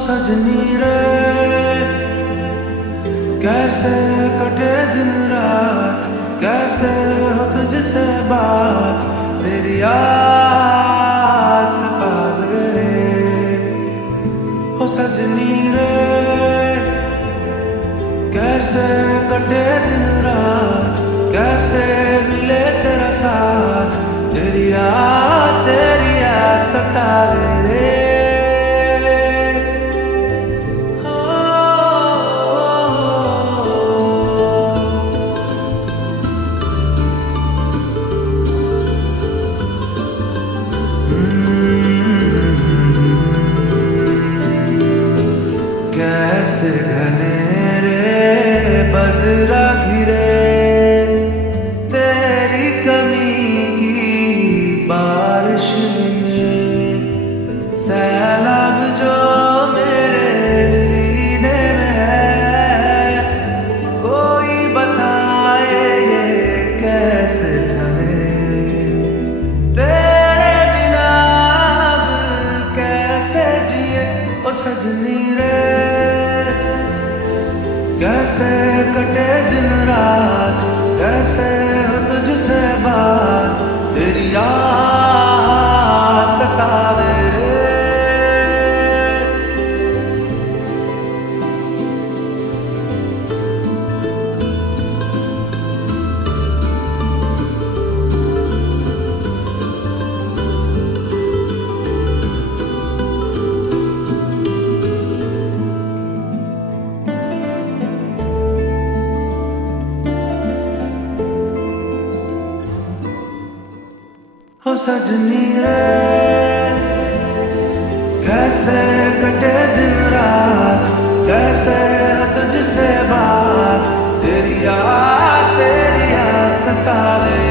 सजनी रे, कैसे कटे दिन रात, कैसे हो तुझसे बात, तेरी याद सतावे रे। ओ सजनी रे, कैसे कटे दिन रात, कैसे मिले तेरा साथ, तेरी याद सतावे रे। कैसे घनेरे बदरा घिरे, तेरी कमी की बारिश में, सैलाब जो मेरे सीने में है, कोई बताए ये कैसे थमे, तेरे बिना अब कैसे जिए। ओ सजनी रे, कैसे कटे दिन रात, कैसे हो तुझसे बात, तेरी याद सतावे रे। ओ सजनी रे, कैसे कटे दिन रात, कैसे हो तुझसे बात, तेरी याद सतावे।